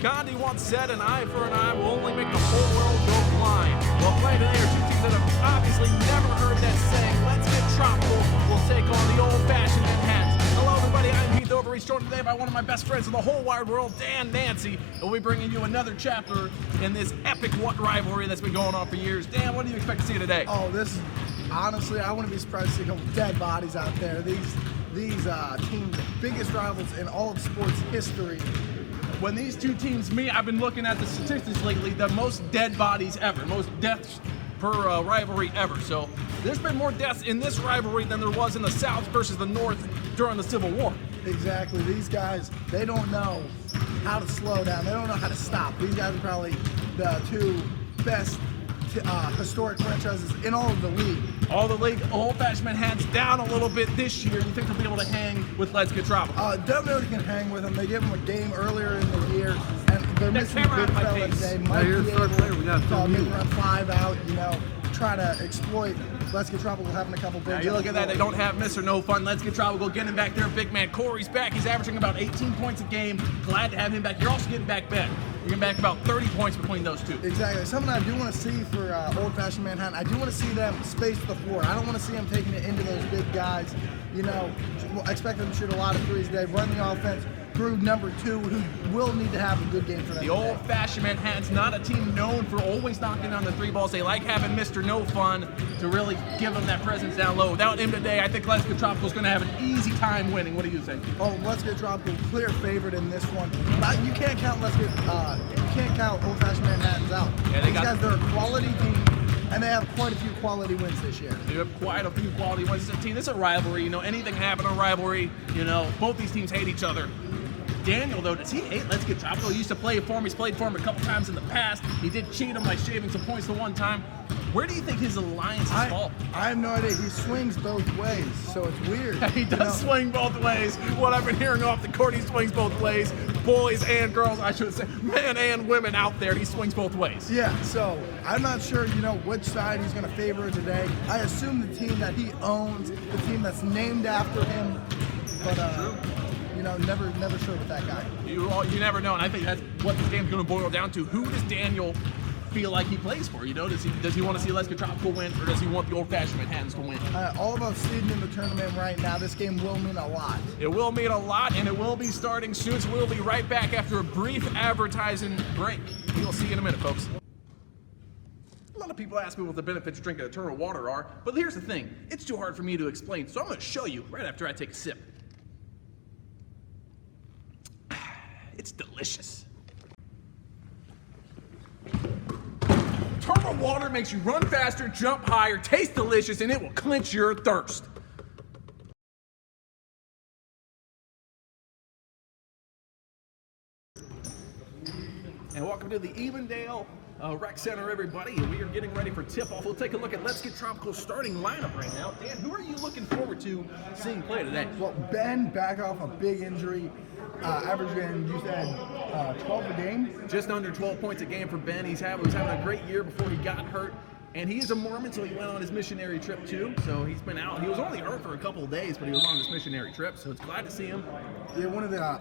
Gandhi once said, an eye for an eye will only make the whole world go blind. Well, playing today are two teams that have obviously never heard that saying. Let's Get Tropical will take on the old-fashioned Manhattans. Hello, everybody. I'm Heath Overreach, joined today by one of my best friends in the whole wide world, Dan Nancy. And we'll be bringing you another chapter in this epic rivalry that's been going on for years. Dan, what do you expect to see today? Oh, this, honestly, I wouldn't be surprised to see a couple dead bodies out there. These teams, the biggest rivals in all of sports history. When these two teams meet, I've been looking at the statistics lately, the most dead bodies ever, most deaths per rivalry ever. So there's been more deaths in this rivalry than there was in the South versus the North during the Civil War. Exactly. These guys, they don't know how to slow down. They don't know how to stop. These guys are probably the two best historic franchises in all of the league. All the league, old-fashioned Manhattan's down a little bit this year. You think they'll be able to hang with Let's Get Tropical? Definitely can hang with them. They gave them a game earlier in the year, and they're missing a big fella today. Might be able to maybe run 5 out, try to exploit Let's Get Tropical having a couple big. Now you look at that, they don't have Mr. No Fun. Let's Get Tropical getting back there. Big man Corey's back. He's averaging about 18 points a game. Glad to have him back. You're also getting back Ben. You're getting back about 30 points between those two. Exactly. Something I do want to see for old-fashioned Manhattan, I do want to see them space the floor. I don't want to see them taking it into those big guys. Expect them to shoot a lot of threes today, run the offense through number 2, who will need to have a good game for them. The old-fashioned Manhattan's not a team known for always knocking down the 3 balls. They like having Mr. No Fun to really give them that presence down low. Without him today, I think Let's Get Tropical's going to have an easy time winning. What do you think? Oh, Let's Get Tropical, clear favorite in this one. But you can't count old-fashioned Manhattans out. Yeah, These guys, they're a quality team, and they have quite a few quality wins this year. They have quite a few quality wins as a team. This is a rivalry. Anything can happen in a rivalry. Both these teams hate each other. Daniel, though, does he hate Let's Get Tropical? He used to play for him. He's played for him a couple times in the past. He did cheat him by shaving some points the one time. Where do you think his alliances fall? I have no idea. He swings both ways, so it's weird. He does swing both ways. What I've been hearing off the court, he swings both ways. Boys and girls, I should say, men and women out there, he swings both ways. Yeah, so I'm not sure, which side he's going to favor today. I assume the team that he owns, the team that's named after him, but never sure with that guy. You never know, and I think that's what this game's going to boil down to. Who does Daniel feel like he plays for? Does he want to see Let's Get Tropical win, or does he want the old-fashioned Manhattans to win? All about seeding in the tournament right now. This game will mean a lot. It will mean a lot, and it will be starting soon, so we'll be right back after a brief advertising break. We'll see you in a minute, folks. A lot of people ask me what the benefits of drinking eternal water are, but here's the thing. It's too hard for me to explain, so I'm going to show you right after I take a sip. It's delicious. Turbo water makes you run faster, jump higher, taste delicious, and it will quench your thirst. And welcome to the Evendale Rec Center, everybody. We are getting ready for tip-off. We'll take a look at Let's Get Tropical's starting lineup right now. Dan, who are you looking forward to seeing play today? Well, Ben, back off a big injury, averaging, you said, 12 a game? Just under 12 points a game for Ben. He was having a great year before he got hurt. And he is a Mormon, so he went on his missionary trip too. So he's been out. He was only hurt for a couple of days, but he was on his missionary trip. So it's glad to see him. Yeah, one of the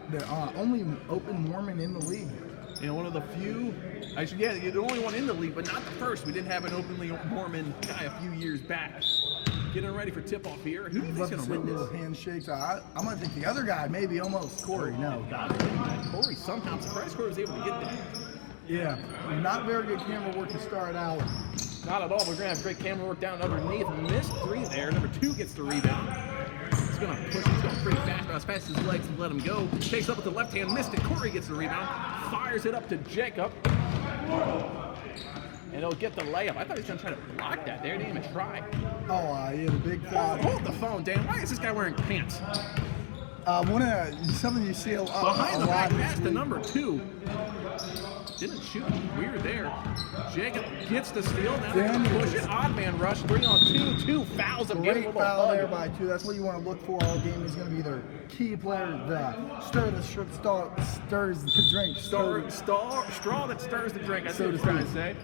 only open Mormon in the league. One of the few, actually, yeah, you're the only one in the league, but not the first. We did have an openly Mormon guy a few years back. Getting ready for tip-off here. Who do you think's going to win this? Handshakes. I'm going to think the other guy, maybe almost Corey. No. Corey somehow, I'm surprised Corey was able to get that. Yeah, not very good camera work to start out. Not at all. We're going to have great camera work down underneath. Missed 3 there. Number 2 gets the rebound. He's going to push. He's going pretty fast, but as fast as his legs can let him go. Takes up with the left hand. Missed it. Corey gets the rebound. Fires it up to Jacob. And he'll get the layup. I thought he was going to try to block that there. He didn't even try. Oh, yeah, the big foul. Hold the phone, Dan. Why is this guy wearing pants? Something you see behind a the lot. back pass to number 2. Didn't shoot. Weird there. Jacob gets the steal. Now they push it. Odd man rush. Bring on 2 fouls. Great foul there by 2. That's what you want to look for all game. He's going to be their key player. The stirs the drink. Straw that stirs the drink. I think what he's trying to say.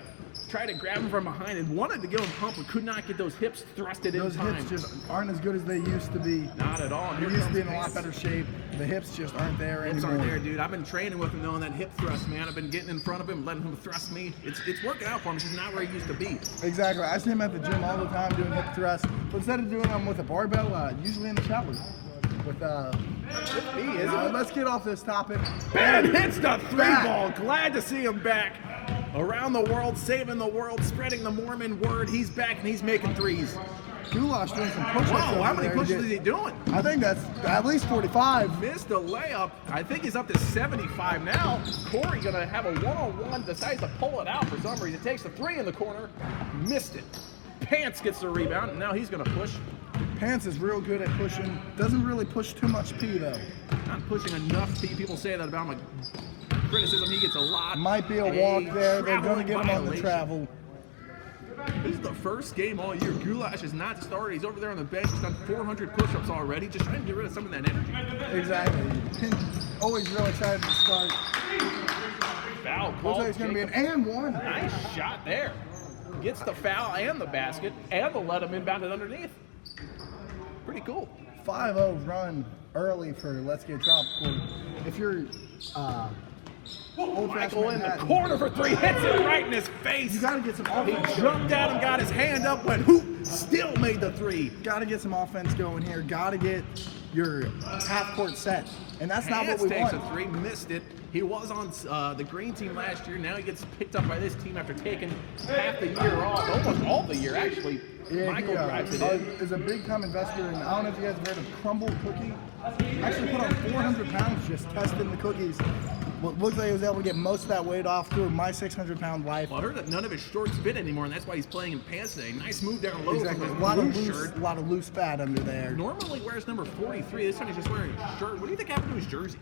tried to grab him from behind and wanted to give him a pump, but could not get those hips thrusted in Those time. hips just aren't as good as they used to be. Not at all. They used to be in a lot better shape. The hips just aren't there Hips anymore. aren't there, dude. I've been training with him knowing that hip thrust, man. I've been getting in front of him, letting him thrust me. It's working out for him. He's not where he used to be. Exactly. I see him at the gym all the time doing hip thrusts. But instead of doing them with a barbell, usually in the shower. With Me, isn't it? let's get off this topic. Ben hits the three Back. ball. Glad to see him back. Around the world, saving the world, spreading the Mormon word. He's back and he's making threes. Goulash doing some push-ups. Whoa, how over many there to pushes get- is he doing? I think that's at least 45. Missed a layup. I think he's up to 75 now. Corey gonna have a one-on-one, decides to pull it out for some reason. Takes the three in the corner, missed it. Pants gets the rebound, and now he's gonna push. Pants is real good at pushing. Doesn't really push too much P though. Not pushing enough. People say that about him. Criticism, he gets a lot. Might be a walk there. They're traveling going to get him on the violation. travel. This is the first game all year. Goulash has not started. He's over there on the bench. He's done 400 push-ups already. Just trying to get rid of some of that energy. Exactly. Always real excited to start. Foul Looks call. like it's going to be an and one. Nice shot there. Gets the foul and the basket, and the let him inbound it underneath. Pretty cool. 5-0 run early for Let's Get Tropical. If you're old-fashioned Michael in the Manhattan, corner for three, hits it right in his face. you got to get some He offense. jumped out and got his hand up, but who still made the three? Got to get some offense going here. Got to get your half-court set. And that's not what Pants we takes want. a three, missed it. He was on the green team last year. Now he gets picked up by this team after taking half the year off, almost all the year actually. Yeah, Michael drives it in. is a big-time investor, and I don't know if you guys have heard of Crumble Cookie. Actually put on 400 pounds just testing the cookies. Well, looks like he was able to get most of that weight off through my 600-pound life. Well, I heard that none of his shorts fit anymore, and that's why he's playing in pants today. Nice move down low Exactly. from A lot his of blue loose, shirt. lot of loose fat under there. Normally wears number 43. This time he's just wearing a shirt. What do you think happened to his jersey?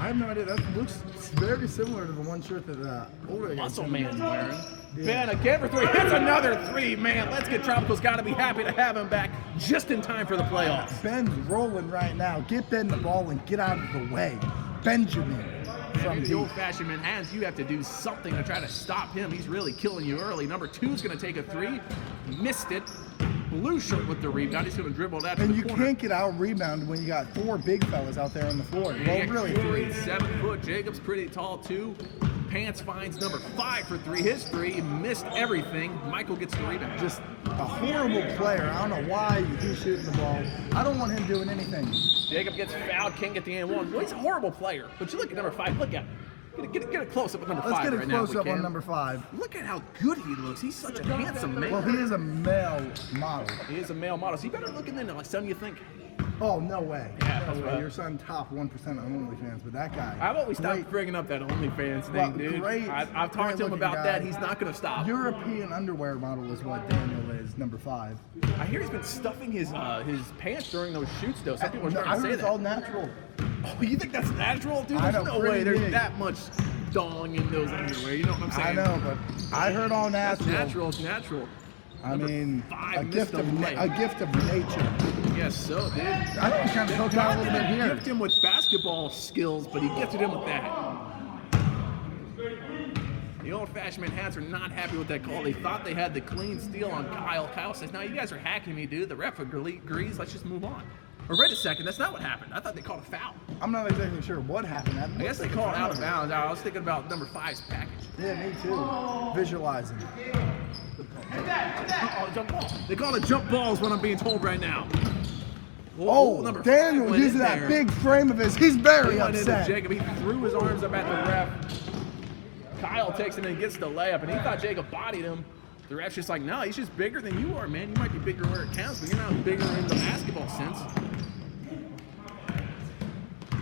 I have no idea. That looks very similar to the one shirt that older guy Muscle sent me. Man's wearing. Yeah. Ben again for three. Hits another three, man. Let's Get Tropical's got to be happy to have him back just in time for the playoffs. Ben's rolling right now. Get Ben the ball and get out of the way. Benjamin from The deep. old-fashioned Manhattans, you have to do something to try to stop him. He's really killing you early. Number two's going to take a three. Missed it. Blue shirt with the rebound. He's going to dribble that to And the you corner. can't get out rebounded when you got four big fellas out there on the floor. Yeah, Well, really Corey, three. 7 foot. Jacob's pretty tall too. Pants finds number 5 for three. His three missed everything. Michael gets the rebound. Just a horrible player. I don't know why he's shooting the ball. I don't want him doing anything. Jacob gets fouled. Can't get the and one. Well, he's a horrible player. But you look at number 5. Look at him. Get a close up of number 5 Let's get a right now. if close we up on can. number 5. Look at how good he looks. He's such a handsome man. Well, he is a male model. He is a male model. So you better looking than like some you think. Oh, no way. Yeah, no that's way. right. Your son top 1% on OnlyFans, but that guy. How about we stop great bringing up that OnlyFans thing, Well, dude? great- I've talked to him great-looking about guy. that. He's not going to stop. European underwear model is what Daniel is, number 5. I hear he's been stuffing his pants during those shoots, though. Some people are No, I starting to heard say it's that. all natural. Oh, you think that's natural, dude? I There's know, no way pretty there's big. that much dong in those underwear. You know what I'm saying? I know, but I heard all That's natural. natural. It's natural. I Number mean, 5 a missed gift the of layup. a gift of nature. Yes, so, dude. I think he kind of hooked out a little bit here. Gifted him with basketball skills, but he gifted him with that. The old-fashioned Manhattans are not happy with that call. They thought they had the clean steal on Kyle. Kyle says, "No, you guys are hacking me, dude." The ref agrees. Let's just move on. Or wait a second, that's not what happened. I thought they called a foul. I'm not exactly sure what happened. I guess they called out of bounds. I was thinking about number 5's package. Yeah, me too. Visualizing. Oh, jump ball. They call it jump balls when I'm being told right now. Oh, number 5 Daniel went in using that there. big frame of his. He's very He went into upset. Jacob. He threw his arms up at the ref. Kyle takes him and gets the layup, and he thought Jacob bodied him. The ref's just like, no, he's just bigger than you are, man. You might be bigger where it counts, but you're not bigger in the basketball sense.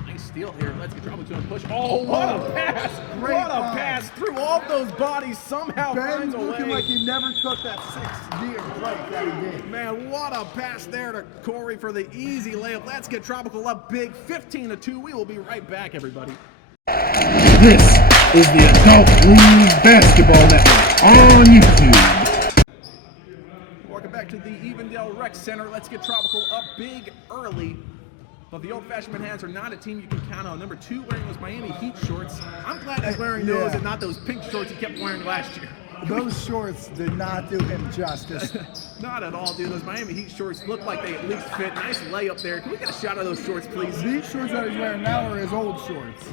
Nice steal here. Let's get trouble to him. Push. Oh, what a pass! Great What a find. pass! Through all those bodies, somehow Ben finds a looking way. like he never took that 6-year break that he did. Man, what a pass there to Corey for the easy layup. Let's get Tropical up big, 15-2. We will be right back, everybody. This is the Adult League Basketball Network on YouTube. Welcome back to the Evendale Rec Center. Let's get Tropical up big early. But the old-fashioned Manhattans are not a team you can count on. Number 2 wearing those Miami Heat shorts. I'm glad he's wearing those Yeah. and not those pink shorts he kept wearing last year. Those shorts did not do him justice. Not at all, dude. Those Miami Heat shorts look like they at least fit. Nice layup there. Can we get a shot of those shorts, please? These shorts that he's wearing now are his old shorts.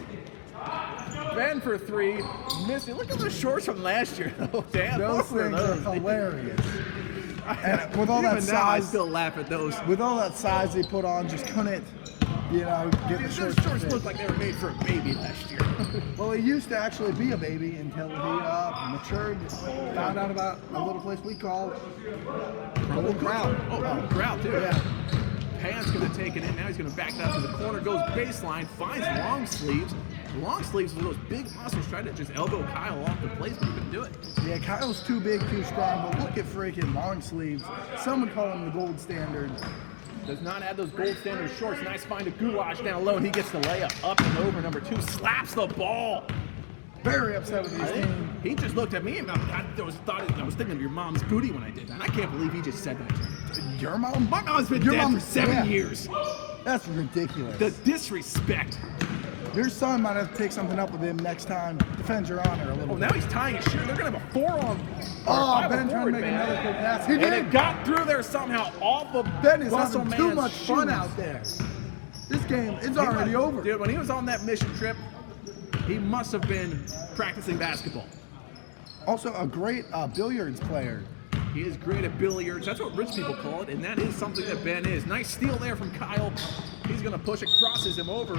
Ben for three. Missed it. Look at those shorts from last year. Oh, damn. Those What were things are those? hilarious. And with all that Even now, I size, still laugh at those. with all that size they put on, just couldn't, get the Those shorts. to shorts fit. look like they were made for a baby last year. Well, he used to actually be a baby until he matured, found out about a little place we call Golden Corral. Oh, Corral, too. Yeah. Pan's going to take it in. Now he's going to back that to the corner. Goes baseline. Finds long sleeves. Long sleeves with those big muscles. Tried to just elbow Kyle off the place, but he couldn't do it. Yeah, Kyle's too big, too strong, but look at freaking long sleeves. Some would call him the gold standard. Does not have those gold standard shorts. Nice find of Goulash down low, and he gets the layup. Up and over. Number two slaps the ball. Very upset with his team. He just looked at me and I was thinking of your mom's booty when I did that. And I can't believe he just said that. Your mom? My mom's been Your dead mom- for 7 yeah. years. That's ridiculous. The disrespect. Your son might have to take something up with him next time. Defend your honor a little Oh, bit. now he's tying his shirt. They're going to have a 4-on. Oh, Ben trying to make another quick pass. He And did. it got through there somehow off of Ben is Russell having too Mann's much fun shoes. out there. This game is already over. Dude, when he was on that mission trip, he must have been practicing basketball. Also, a great billiards player. He is great at billiards. That's what rich people call it, and that is something that Ben is. Nice steal there from Kyle. He's going to push it, crosses him over,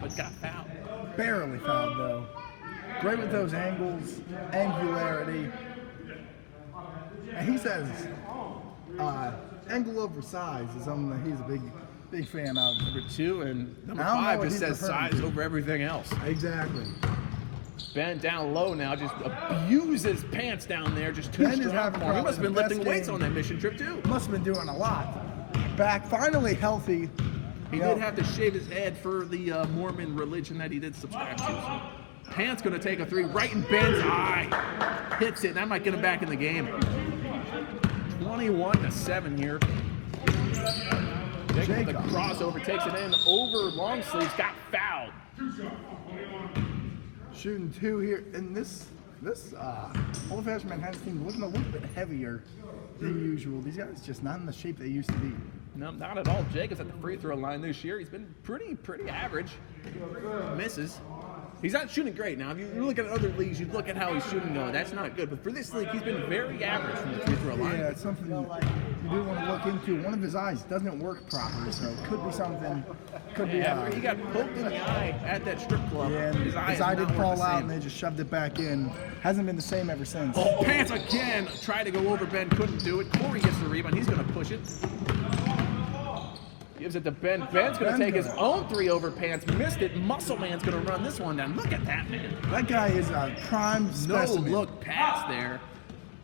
but got fouled. Barely fouled, though. Great with those angles, angularity. And he says angle over size is something that he's a big fan of. Number two, and number I don't know 5 what just he's says referring size to. over everything else. Exactly. Ben down low now, just abuses Pants down there, just too Ben is strong having for him. He must have been probably the lifting best weights game. on that mission trip too. Must have been doing a lot. Back finally healthy. He You did know, have to shave his head for the Mormon religion that he did subscribe to. So Pants gonna take a three right in Ben's eye. Hits it, and that might get him back in the game. 21-7 here. Jacob with the crossover takes it in over long sleeves, got fouled. shooting two here, and this old-fashioned Manhattan team looking a little bit heavier than usual. These guys just not in the shape they used to be. No, not at all. Jacobs at the free throw line this year. He's been pretty average. Misses. He's not shooting great now. If you look at other leagues, you look at how he's shooting. No, that's not good. But for this league, he's been very average from the free throw line. Yeah, it's something you do want to look into. One of his eyes doesn't work properly, so it could be something. Could be. Yeah, he got poked in the eye at that strip club. Yeah, and his eye, his is eye not did work fall the out, same. and they just shoved it back in. Hasn't been the same ever since. Oh, Pants again. Tried to go over Ben, couldn't do it. Corey gets the rebound. He's going to push it. Gives it to Ben. Ben's going to take his own three over Pants. Missed it. Muscle Man's going to run this one down. Look at that, man. That guy is a prime No specimen. look pass there.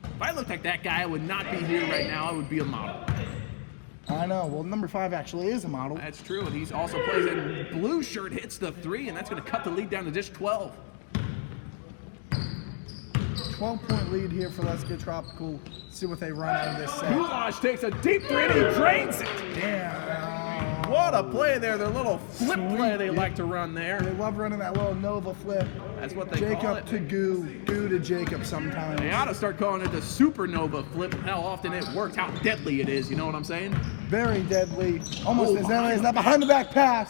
If I looked like that guy, I would not be here right now. I would be a model. I know. Well, number 5 actually is a model. That's true, and he's also plays in blue shirt, hits the three, and that's going to cut the lead down to just 12. 12-point lead here for Let's Get Tropical. See what they run out of this set. Goulash takes a deep three, and he drains it. Damn. What a play there, their little flip play they like to run there. They love running that little Nova flip. That's what they call Jacob it. to Goo, Goo to Jacob sometimes. They ought to start calling it the supernova flip, how often it works, how deadly it is, you know what I'm saying? Very deadly. Almost Oh, as deadly as that behind the back pass.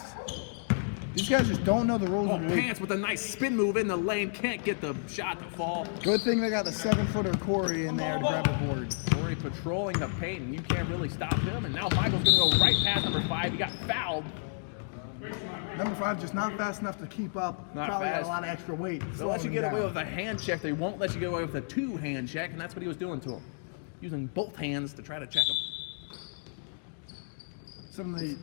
These guys just don't know the rules Oh, of the league. Pants with a nice spin move in the lane, can't get the shot to fall. Good thing they got the 7-footer Corey in there to grab a board. Corey patrolling the paint, and you can't really stop him, and now Michael's going to go right past number 5. He got fouled. Number 5 just not fast enough to keep up. Not Probably fast. got a lot of extra weight. They'll let you slowing get him away down. with a hand check. They won't let you get away with a 2-hand check, and that's what he was doing to him. Using both hands to try to check him. Some of the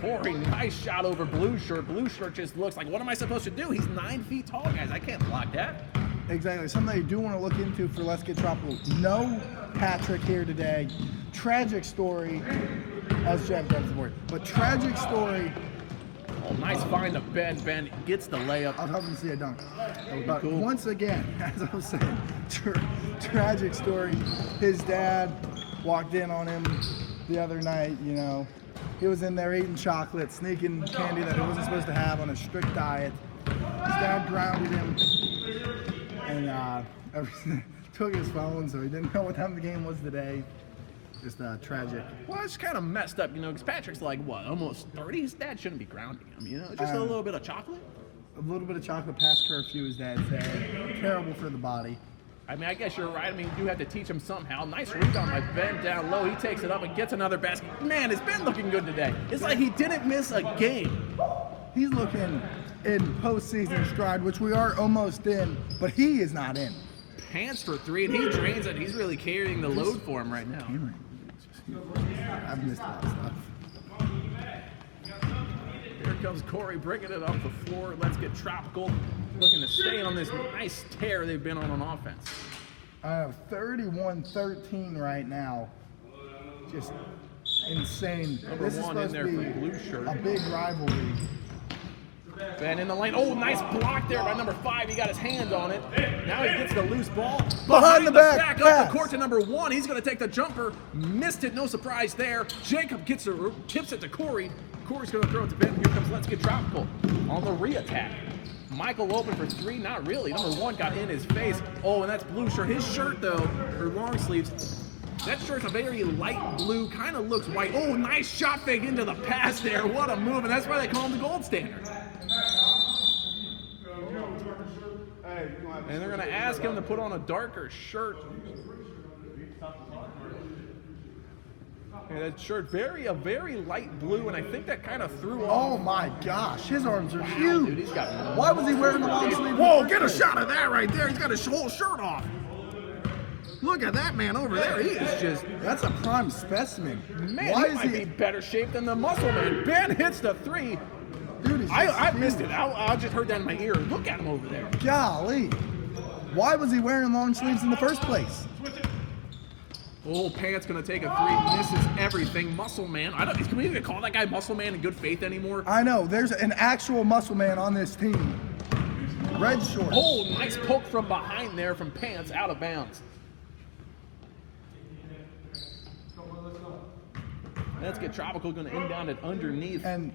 Corey, nice shot over blue shirt. Blue shirt just looks like, what am I supposed to do? He's 9 feet tall, guys. I can't block that. Exactly. Something you do want to look into for Let's Get Tropical. No Patrick here today. Tragic story, as Jeff grabs the board. But tragic story, Oh, nice find of Ben. Ben gets the layup. I'll help him see a dunk. would be But cool. once again, as I was saying, tragic story. His dad walked in on him the other night, you know. He was in there eating chocolate, sneaking candy that he wasn't supposed to have on a strict diet. His dad grounded him. and took his phone, so he didn't know what time the game was today. Just tragic. Well, it's kind of messed up, because Patrick's like, what, almost 30? His dad shouldn't be grounding him, Just a little bit of chocolate. A little bit of chocolate past curfew, his dad said. Terrible for the body. I mean, I guess you're right. I mean, you do have to teach him somehow. Nice rebound by Ben down low. He takes it up and gets another basket. Man, is Ben looking good today. It's like he didn't miss a game. He's looking in postseason stride, which we are almost in, but he is not in. Pants for three, and he drains it. He's really carrying the load for him right now. I've missed a lot of stuff. Here comes Corey bringing it up the floor. Let's get Tropical looking to stay on this nice tear they've been on offense. I have 31-13 right now. Just insane. Number This is one in supposed there to be for blue shirt. a big rivalry. Ben in the lane. Oh, nice block there by number 5. He got his hand on it. Now he gets the loose ball. Behind the back up pass. the court to number 1. He's going to take the jumper. Missed it. No surprise there. Jacob tips it to Corey. Corey's going to throw it to Ben. Here comes Let's Get Tropical on the re-attack. Michael open for 3. Not really. Number 1 got in his face. Oh, and that's blue shirt. His shirt, though, or long sleeves. That shirt's a very light blue, kind of looks white. Oh, nice shot fake into the pass there. What a move, and that's why they call him the gold standard. And they're going to ask him to put on a darker shirt. And that shirt, a very light blue, and I think that kind of threw off. Oh my gosh, his arms are huge. Dude, he's got Why was he wearing the long sleeve? Whoa, get a shot of that right there. He's got his whole shirt off. Look at that man over there. He is just, That's a prime specimen. man, Why he is might he? be better shape than the muscle man. Ben hits the 3. Dude, he's I just missed huge. it. I just heard that in my ear. Look at him over there. Golly. Why was he wearing long sleeves in the first place? Oh, Pant's gonna take a 3, misses everything. Muscle man. Can we even call that guy Muscle Man in good faith anymore? I know, there's an actual muscle man on this team. Red shorts. Oh, nice poke from behind there from Pants, out of bounds. Let's Get Tropical gonna inbound it underneath. And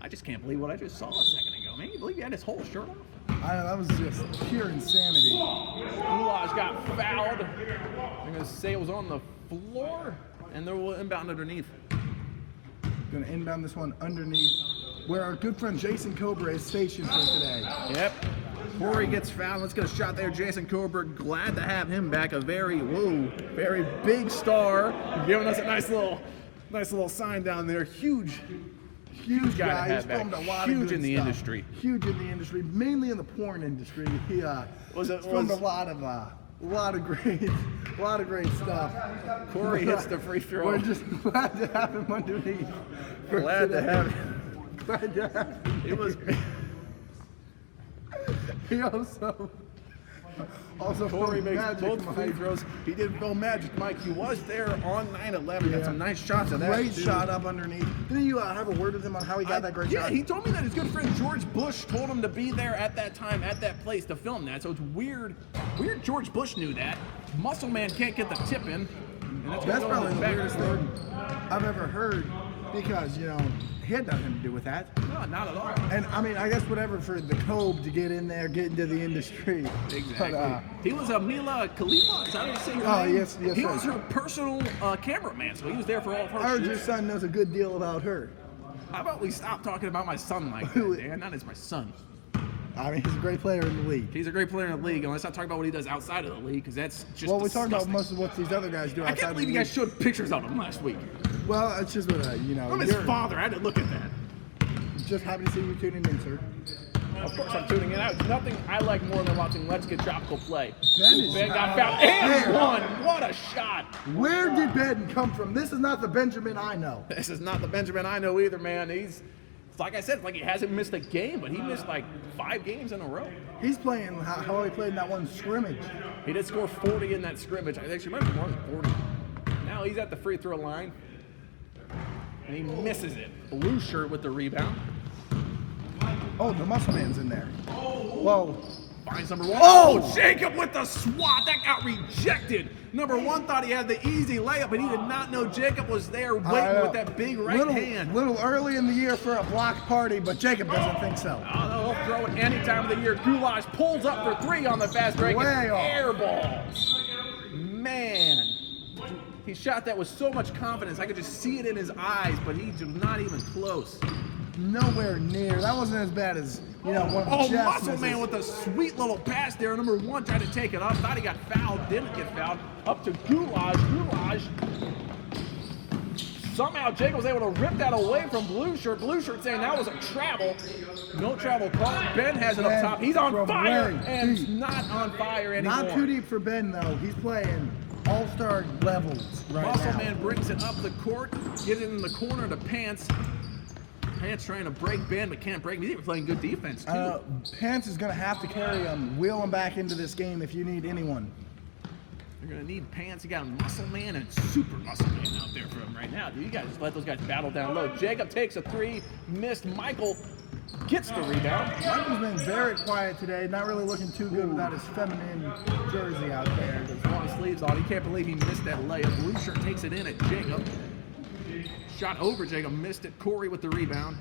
I just can't believe what I just saw a second ago. Man, you believe he had his whole shirt off? I know, that was just pure insanity. Goulash got fouled. I'm gonna say it was on the floor, and they will inbound underneath. Gonna inbound this one underneath where our good friend Jason Cobra is stationed for today. Yep. Corey gets fouled. Let's get a shot there. Jason Cobra, glad to have him back. A very big star. Giving us a nice little sign down there. Huge guy to He's have back. filmed a lot Huge of good in the stuff. industry. Huge in the industry, mainly in the porn industry. He filmed a lot of great stuff. Corey hits the free throw. We're just glad to have him underneath. Glad to have him. Glad to have him. It was. He also Corey filmed makes Magic both free Mike. throws. He did film Magic Mike. He was there on 9/11. Got some nice shots of that. Great too. shot up underneath. Didn't you have a word with him on how he got that great yeah, shot? he told me that his good friend George Bush told him to be there at that time, at that place to film that. So it's weird. George Bush knew that. Muscle Man can't get the tip in. And That's going probably the back weirdest and forth. thing I've ever heard because, he had nothing to do with that. No, not at all. And I mean, I guess whatever for the Cobe to get in there, get into the industry. Exactly. But, He was a Mila Khalifa. Is that how you say her Oh, name? yes, He sir. was her personal cameraman, so he was there for all of I her heard your shoots. son knows a good deal about her. How about we stop talking about my son like that, Dan? That is my son. I mean, he's a great player in the league. He's a great player in the league, and let's not talk about what he does outside of the league, because that's just Well, we talked about disgusting. most of what these other guys do I outside can't of believe the you guys league. showed pictures of him last week. Well, it's just what, I'm his you're father. I had to look at that. just happy to see you tuning in, sir. Of course, I'm tuning in. There's nothing I like more than watching Let's Get Tropical play. Ben got fouled and Man. won. What a shot! Where did Ben come from? This is not the Benjamin I know. This is not the Benjamin I know either, man. It's like I said, it's like he hasn't missed a game, but he missed like 5 games in a row. He's playing how he played in that one scrimmage. He did score 40 in that scrimmage. I actually remember more than 40. Now he's at the free throw line, and he misses it. Blue shirt with the rebound. Oh, the muscle man's in there. Whoa. finds number 1. Oh! Oh, Jacob with the swat. That got rejected. Number 1 thought he had the easy layup, but he did not know Jacob was there waiting with that big right hand. Little early in the year for a block party, but Jacob doesn't think so. Oh, no, he'll throw it any time of the year. Goulash pulls up for 3 on the fast break. Way off. Air balls. Man. He shot that with so much confidence. I could just see it in his eyes, but he was not even close. Nowhere near. That wasn't as bad as, one of the Oh, Jeff's Muscle misses. Man with a sweet little pass there. Number 1 tried to take it up. Thought he got fouled. Didn't get fouled. Up to Goulash. Goulash. Somehow Jake was able to rip that away from Blue Shirt. Blue Shirt saying that was a travel. No travel call. Ben has it up top. He's on from fire very and deep. not on fire anymore. Not too deep for Ben, though. He's playing all-star levels right Muscle now. Man brings it up the court. Gets it in the corner to Pants. Pants trying to break Ben, but can't break him. He's even playing good defense, too. Pants is going to have to carry him, wheel him back into this game if you need anyone. You're going to need Pants. You got Muscle Man and Super Muscle Man out there for him right now. Dude, you guys just let those guys battle down low. Jacob takes a 3, missed. Michael gets the rebound. Michael's been very quiet today, not really looking too good without his feminine jersey out there. With long sleeves on. He can't believe he missed that layup. Blue Shirt takes it in at Jacob. Shot over Jacob, missed it. Corey with the rebound.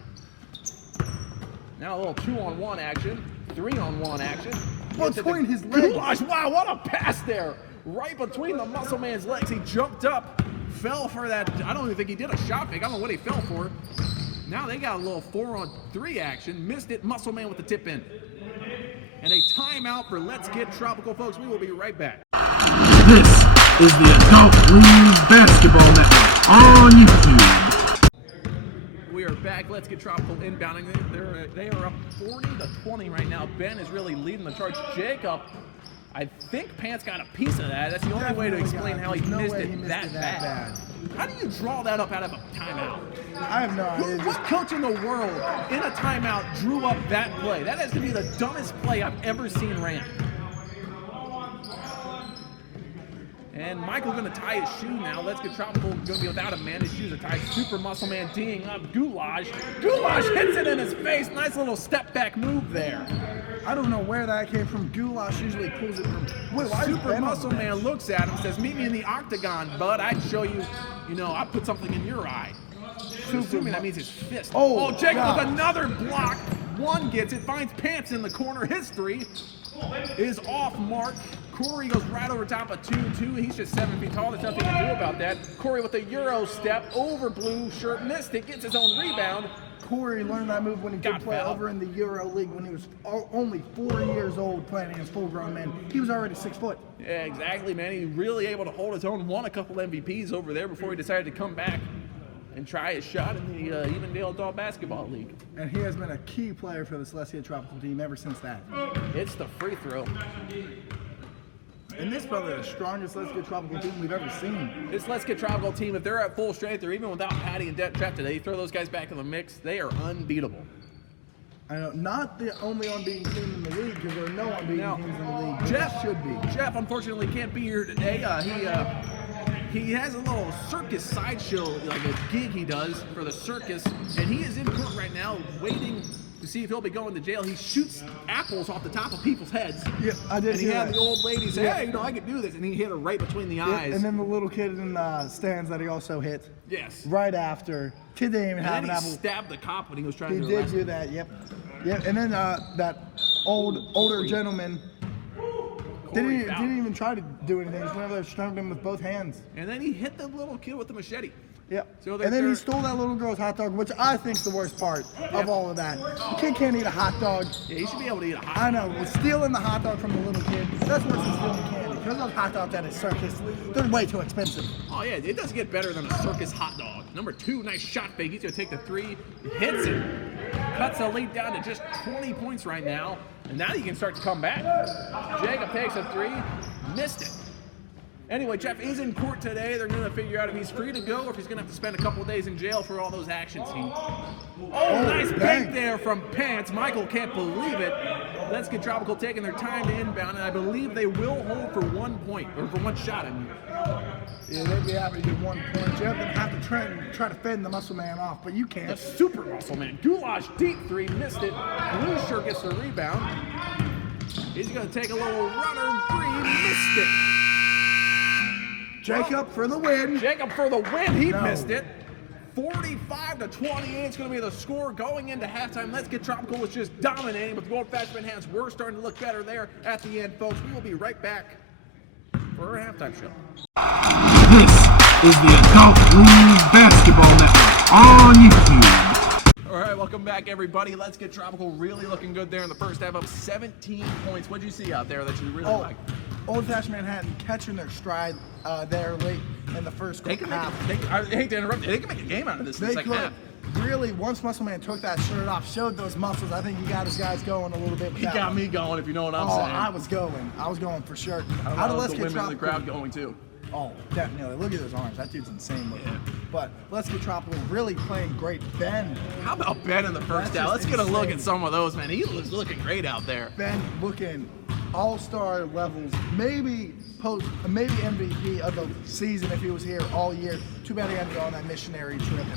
Now a little 2-on-1 action, 3-on-1 action. Between his legs. Goulash, wow, what a pass there. Right between the Muscle Man's legs. He jumped up, fell for that. I don't even think he did a shot fake. I don't know what he fell for. Now they got a little 4-on-3 action. Missed it. Muscle Man with the tip in. And a timeout for Let's Get Tropical, folks. We will be right back. This is the Adult Blues Basketball Network on YouTube. We are back. Let's Get Tropical inbounding. They are up 40-20 right now. Ben is really leading the charge. Jacob, I think Pants got a piece of that. That's the only way to explain how he missed it that bad. How do you draw that up out of a timeout? I have no idea. What coach in the world in a timeout drew up that play? That has to be the dumbest play I've ever seen ran. And Michael's going to tie his shoe now. Let's Get Tropical. Going to be without him, man. His shoes are tied. Super Muscle Man D'ing up. Goulash. Goulash hits it in his face. Nice little step back move there. I don't know where that came from. Goulash usually pulls it from. Wait, why is Super Ben on Muscle the Man bench? looks at him, says, "Meet me in the octagon, bud. I'd show you, I put something in your eye." So assuming that means his fist. Oh, Jacob God. with another block. 1 gets it, finds Pants in the corner. His 3 is off mark. Corey goes right over top of 2-2. He's just 7 feet tall. There's nothing to do about that. Corey with a Euro step over Blue Shirt. Missed it. Gets his own rebound. Corey learned that move when he Got did play fouled. over in the Euro League when he was only 4 years old playing against full-grown men. He was already 6 foot. Yeah, exactly, man. He's really able to hold his own. Won a couple MVPs over there before he decided to come back and try his shot in the Evendale Adult Basketball League. And he has been a key player for the Celestia Tropical team ever since that. It's the free throw. And this is probably the strongest Celestia Tropical team we've ever seen. This Let's Get Tropical team, if they're at full strength, or even without Patty and Trap today, you throw those guys back in the mix, they are unbeatable. I know, not the only unbeaten team in the league, because there are no unbeaten Now, teams in the league. but Jeff there should be. Jeff unfortunately can't be here today. He has a little circus sideshow, like a gig he does for the circus, and he is in court right now waiting to see if he'll be going to jail. He shoots apples off the top of people's heads. Yeah, I did And he hear had that. the old lady say, Yeah. "Hey, I can do this," and he hit her right between the Yeah, eyes. and then the little kid in the stands that he also hit Yes. right after. Kid didn't even And have then an he apple. stabbed the cop when he was trying He to did arrest do him. that, yep. Yep, and then that older gentleman didn't even try to do anything. Just went over there, struck him with both hands. And then he hit the little kid with the machete. Yep. So And then he they're- stole that little girl's hot dog, which I think's the worst part of all of that. The kid can't eat a hot dog. Yeah, he should be able to eat a hot I know, well, stealing the hot dog from the little kid, that's worse than stealing candy. Because those hot dogs at a circus, they're way too expensive. Oh yeah, it does get better than a circus hot dog. Number 2, nice shot fake. He's gonna take the 3, hits it, cuts the lead down to just 20 points right now, and now you can start to come back. Jacob takes a 3, missed it. Anyway, Jeff is in court today. They're gonna figure out if he's free to go or if he's gonna have to spend a couple of days in jail for all those actions. Nice dang. bank there from Pants. Michael can't believe it. Let's Get Tropical taking their time to inbound, and I believe they will hold for 1 point, or for 1 shot, I mean. Yeah, they'd be happy to get 1 point. Jeff didn't have to try to fend the muscle man off, but you The can't. Super Muscle Man. Goulash deep 3, missed it. Blue Shirt gets the rebound. He's going to take a little runner three, missed it. Jacob for the win. Jacob for the win, he missed it. 45-28 is going to be the score going into halftime. Let's Get Tropical was just dominating, but the old-fashioned manhands were starting to look better there at the end, folks. We will be right back for our halftime show. This is the Adult League Basketball Network on YouTube. All right, welcome back, everybody. Let's Get Tropical really looking good there in the first half, up 17 points. What'd you see out there that you really liked? Old-fashioned Manhattan catching their stride there late in the first half. I hate to interrupt you. They can make a game out of this in the second half. Really, once Muscle Man took that shirt off, showed those muscles, I think he got his guys going a little bit. He got me going, if you know what I'm saying. I was going for sure. How do the women in the crowd going too? Oh, definitely. Look at those arms. That dude's insane looking. Yeah. But Let's Get Tropical really playing great. Ben. How about Ben in the first half? Let's get a look at some of those, man. He was looking great out there. Ben looking all-star levels, maybe MVP of the season if he was here all year. Too bad he had to go on that missionary trip.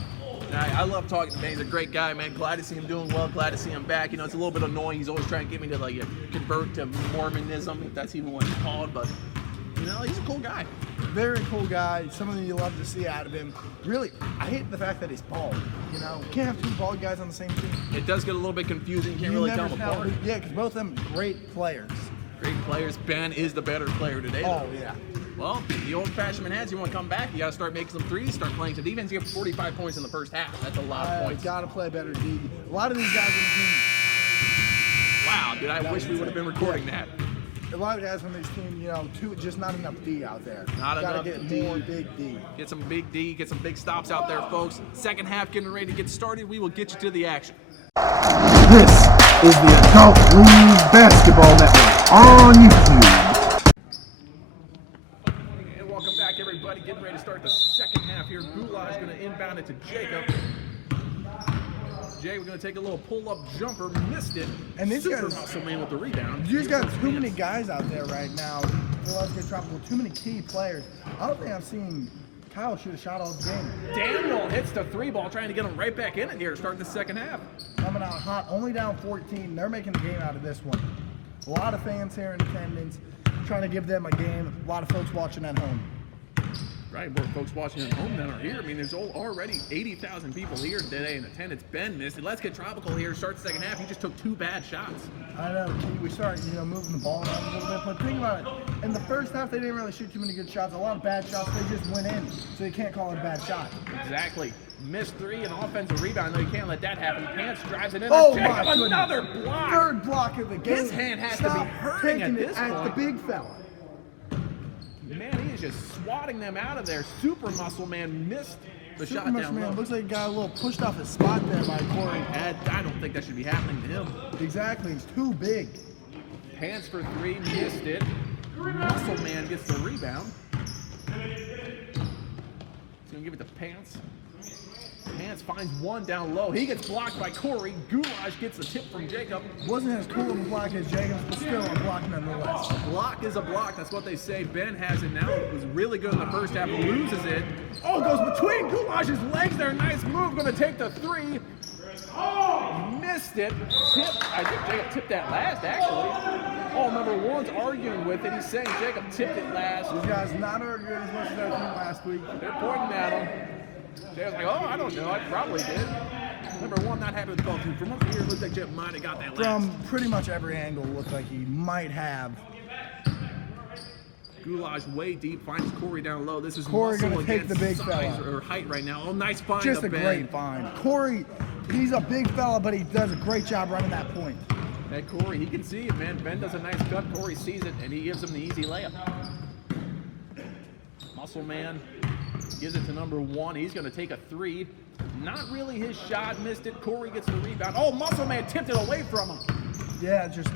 I love talking to Ben. He's a great guy, man. Glad to see him doing well. Glad to see him back. You know, it's a little bit annoying. He's always trying to get me to convert to Mormonism, if that's even what it's called. But you know, he's a cool guy. Very cool guy. Something you love to see out of him. Really, I hate the fact that he's bald. You know, you can't have two bald guys on the same team. It does get a little bit confusing. You can't really tell them apart. Yeah, because both of them great players. Great players. Ben is the better player today. Oh, yeah. Well, the old-fashioned Manhattans, you want to come back, you got to start making some threes, start playing some defense. You have 45 points in the first half. That's a lot of points. Got to play better D. A lot of these guys on the team. Wow, dude, I wish we would have been recording that. A lot of guys on these teams, you know, just not enough D out there. Not enough get D. more big D. Get some big D, get some big stops out there, folks. Second half getting ready to get started. We will get you to the action. This is the Adult League Basketball Network on YouTube. And welcome back, everybody. Getting ready to start the second half here. Goulash going to inbound it to Jacob. Jay, we're going to take a little pull-up jumper, missed it. And these Super guys, muscle man with the rebound. You just got too many guys out there right now. Let's Get Tropical. Too many key players. I don't think I've seen Kyle shoot a shot all the game. Daniel hits the three ball, trying to get him right back in it here to start the second half. Coming out hot, only down 14. They're making a game out of this one. A lot of fans here in attendance, trying to give them a game. A lot of folks watching at home. Right, more folks watching at home than are here. I mean, there's already 80,000 people here today in attendance. Ben missed it. Let's Get Tropical here. Start the second half. He just took 2 bad shots. I know. We started, moving the ball around a little bit. But think about it. In the first half, they didn't really shoot too many good shots. A lot of bad shots. They just went in, so you can't call it a bad shot. Exactly. Missed 3 and offensive rebound. No, you can't let that happen. Pants drives it in. Oh, Jacob, my goodness. another block. Third block of the game. His hand has to be hurting at this point. The big fella. Man, he is just swatting them out of there. Super Muscle Man missed the shot Super down Muscle Man low. looks like he got a little pushed off his spot there by Corey. I don't think that should be happening to him. Exactly. He's too big. Pants for 3, missed it. Muscle Man gets the rebound. He's going to give it to Pants. Pants finds one down low. He gets blocked by Corey. Goulash gets the tip from Jacob. Wasn't as cool of a block as Jacobs, but still a block nonetheless. A block is a block. That's what they say. Ben has it now. It was really good in the first half. Loses it. Oh, goes between Goulash's legs there. Nice move. Going to take the 3. Oh, missed it. I think Jacob tipped that last, actually. Oh, number 1's arguing with it. He's saying Jacob tipped it last. These guys not arguing as much as their team last week. They're pointing at him. Jacob's like, oh, I don't know. I probably did. Number 1 not happy with the call. From up here, it looks like Jacob might have got that last. From pretty much every angle, it looked like he might have. Goulash way deep, finds Corey down low. This is Corey muscle gonna take the big size fella. or height right now. Oh, nice find. Just to a Ben. great find. Corey, he's a big fella, but he does a great job running that point. That Corey, he can see it, man. Ben does a nice cut. Corey sees it, and he gives him the easy layup. Muscle Man gives it to number 1. He's going to take a 3. Not really his shot. Missed it. Corey gets the rebound. Oh, Muscle Man tipped it away from him. Yeah, just,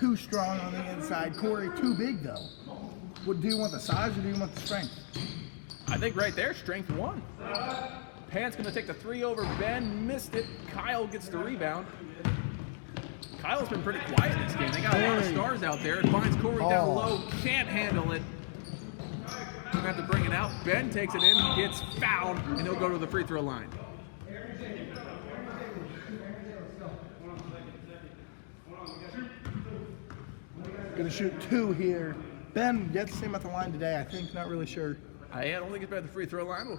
too strong on the inside. Corey, too big, though. Do you want the size or do you want the strength? I think right there, strength 1. Pant's going to take the 3 over Ben. Missed it. Kyle gets the rebound. Kyle's been pretty quiet in this game. They got a lot of stars out there. It finds Corey down low. Can't handle it. Gonna have to bring it out. Ben takes it in. He gets fouled, and he'll go to the free throw line. Gonna shoot 2 here. Ben gets the same at the line today, I think, not really sure. I don't think it's better at the free throw line. We'll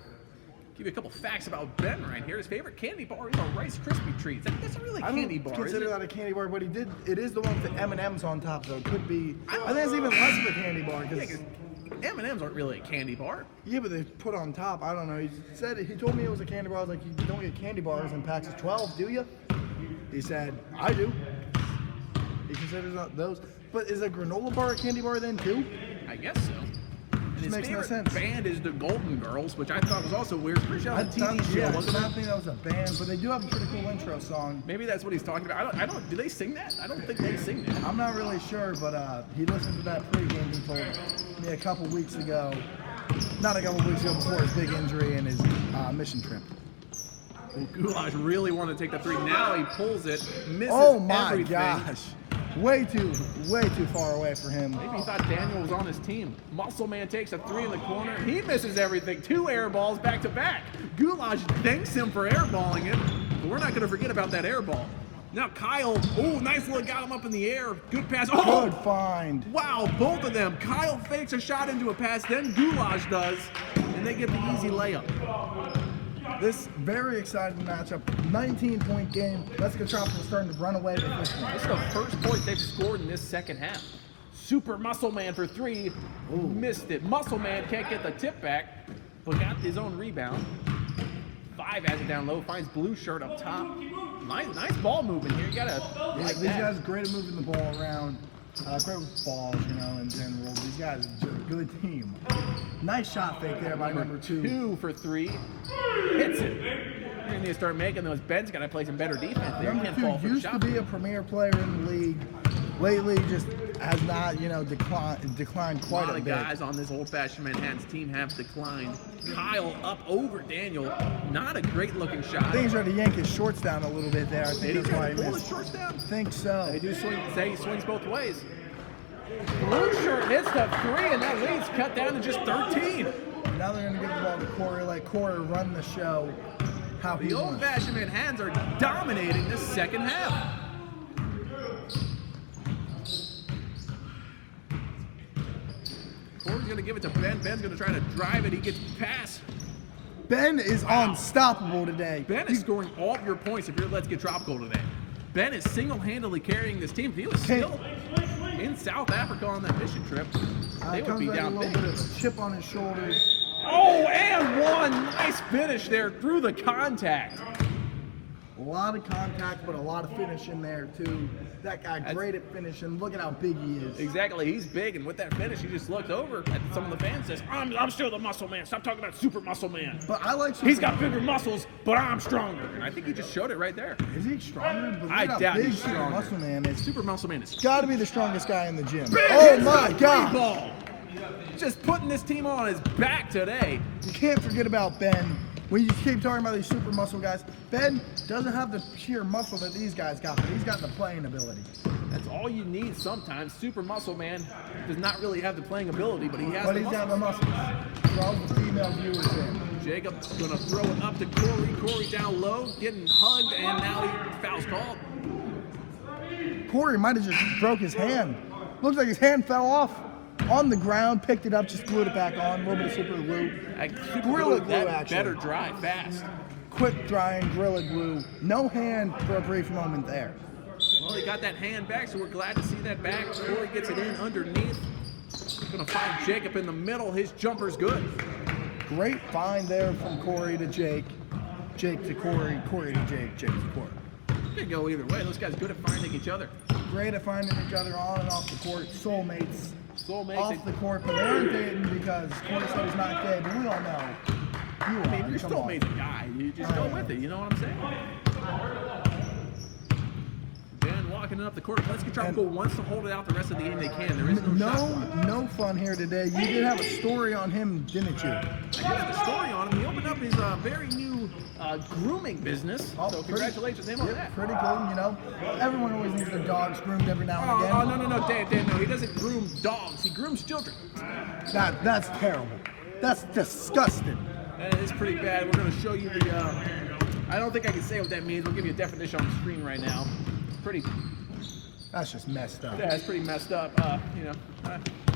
give you a couple facts about Ben right here. His favorite candy bar is a Rice Krispie treats. I think that's not really a candy bar. I don't consider that a candy bar, but it is the one with the M&Ms on top, so it could be. I think it's even less of a candy bar. Yeah, M&Ms aren't really a candy bar. Yeah, but they put on top. I don't know. He told me it was a candy bar. I was like, you don't get candy bars in packs of 12, do you? He said, I do. He considers those. But is a granola bar a candy bar then too? I guess so. And his makes no favorite sense. band is the Golden Girls, which I thought was also weird. Pretty sure that was a TV show, Yeah, I wasn't don't it? think that was a band, but they do have a pretty cool intro song. Maybe that's what he's talking about. I don't. Do they sing that? I don't think they sing that. I'm not really sure, but he listened to that pregame he told me a couple weeks ago. Not a couple weeks ago, before his big injury and his mission trip. Well, Goulash really wanted to take the 3. Now he pulls it, misses Oh my everything. gosh. Way too far away for him. Maybe he thought Daniel was on his team. Muscle Man takes a 3 in the corner. He misses everything. 2 air balls back to back. Goulash thanks him for airballing it, but we're not going to forget about that air ball. Now Kyle, nice little got him up in the air. Good pass. Good find. Wow, both of them. Kyle fakes a shot into a pass, then Goulash does, and they get the easy layup. This very exciting matchup. 19-point game. Mexico Tropical starting to run away with this one. This is the first point they've scored in this second half. Super Muscle Man for 3. Missed it. Muscle Man can't get the tip back, but got his own rebound. 5 has it down low, finds Blue Shirt up top. Nice ball movement here. You gotta like These that. guys are great at moving the ball around. Great with balls, in general. These guys are just a good team. Nice shot fake there by number 2. 2 for 3. Hits it. You're gonna start making those. Ben's gotta play some better defense there. Number Can't fall 2 for the used to shot. be a premier player in the league. Lately, just has not, declined A quite lot a of bit. guys on this old-fashioned Manhattan's team have declined. Kyle up over Daniel. Not a great-looking shot. I think he's trying to yank his shorts down a little bit there. I Did think he that's try why to he pull his missed. shorts down? I think so. They do say he swings both ways. Blue Shirt hits the 3, and that lead's cut down to just 13. Now they're going to give the ball to Corey, let Corey run the show how he The wants. old-fashioned Manhattans are dominating this second half. Corey's going to give it to Ben. Ben's going to try to drive it. He gets past. Ben is unstoppable today. Ben is scoring all of your points if you're Let's Get Tropical today. Ben is single-handedly carrying this team. If he was still in South Africa on that mission trip, they would be comes with down a big. little bit of a chip on his shoulders. Oh, and one. Nice finish there through the contact. A lot of contact, but a lot of finish in there too. That guy great at finishing. Look at how big he is. Exactly, he's big, and with that finish, he just looked over at some of the fans and says, I'm still the muscle man. Stop talking about super muscle man. But I like. He's got bigger muscles, but I'm stronger. And I think he just showed it right there. Is he stronger? But look I at how doubt big he's Super stronger. Muscle Man is. Super muscle man is Got to be the strongest guy in the gym. big. Oh Hits my the three God! ball. Just putting this team on his back today. You can't forget about Ben. When you keep talking about these super muscle guys, Ben doesn't have the sheer muscle that these guys got, but he's got the playing ability. That's all you need sometimes. Super muscle man does not really have the playing ability, but he has But the he's muscle. got the muscles. For all the female viewers in. Jacob's gonna throw it up to Corey. Corey down low, getting hugged, and now he fouls called. Corey might have just broke his hand. Looks like his hand fell off on the ground, picked it up, just glued it back on. A little bit of super glue. Like, Gorilla glue, that actually. better dry fast. Quick drying Gorilla Glue. No hand for a brief moment there. Well, he got that hand back, so we're glad to see that back. Corey gets it in underneath. Gonna find Jacob in the middle. His jumper's good. Great find there from Corey to Jake. Jake to Corey, Corey to Jake, Jake to Corey. Could go either way. Those guys good at finding each other. Great at finding each other on and off the court. Soulmates. Soulmates. Off the court, but they aren't dating because Corey said he's not gay, but we all know. You I mean, are. if you're Come still on. made a guy, you just go with it. You know what I'm saying? Ben walking up the court. Let's Get Tropical wants to hold it out the rest of the game they can. There is no shot clock. No fun here today. You did have a story on him, didn't you? I got the story on him. He opened up his very new grooming business. Oh, So pretty- congratulations to him on Yep, that. pretty cool, Everyone always needs their dogs groomed every now and Oh, again. no, Dave, no. He doesn't groom dogs. He grooms children. That's terrible. That's disgusting. That is pretty bad. We're going to show you the, I don't think I can say what that means. We'll give you a definition on the screen right now. Pretty That's just messed up. Yeah, it's pretty messed up.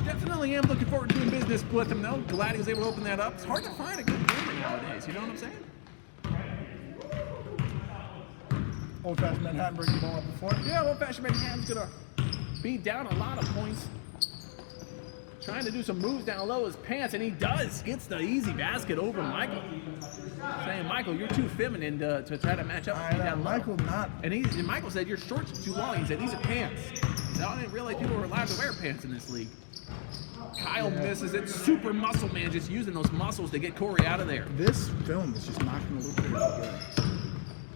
Definitely am looking forward to doing business with him, though. Glad he was able to open that up. It's hard to find a good gamer nowadays, you know what I'm saying? Old-fashioned Manhattan bringing the ball up before. Yeah, old-fashioned Manhattan's going to be down a lot of points. Trying to do some moves down low his pants, and he does. Gets the easy basket over Michael. Saying, Michael, you're too feminine to try to match up with me down low. Michael not. And Michael said, your shorts are too long. He said, these are pants. He said, I didn't realize people were allowed to wear pants in this league. Kyle misses it. Super muscle man just using those muscles to get Corey out of there. This film is just not going to look pretty good.